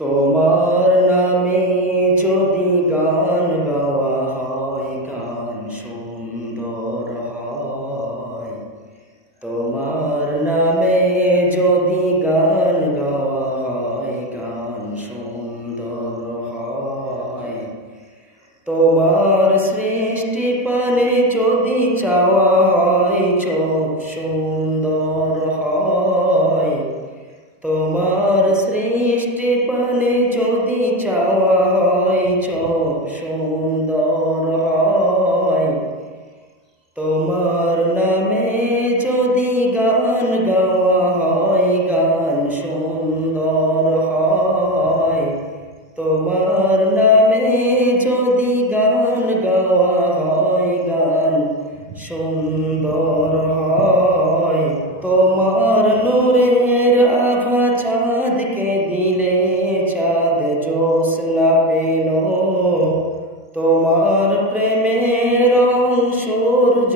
তোমার নামে যদি গান গাওয়া হয়, গান সুন্দর হয়। তোমার নামে যদি গান গাওয়া হয়, গান সুন্দর হয়। তোমার সৃষ্টি পানে যদি চাওয়া হয়, চোখ সুন্দর হয়। তোমার সৃষ্টি পানে যদি চাওয়া হয়, চোখ সুন্দর হয়। তোমার নামে যদি গান গাওয়া হয়, গান সুন্দর হয়। তোমার নামে যদি গান গাওয়া হয়, গান সুন্দর হয়। তোমার নূরের আভা চাঁদকে দিলে, চাঁদ জ্যোৎস্না পেল। তোমার প্রেমের রং সূর্য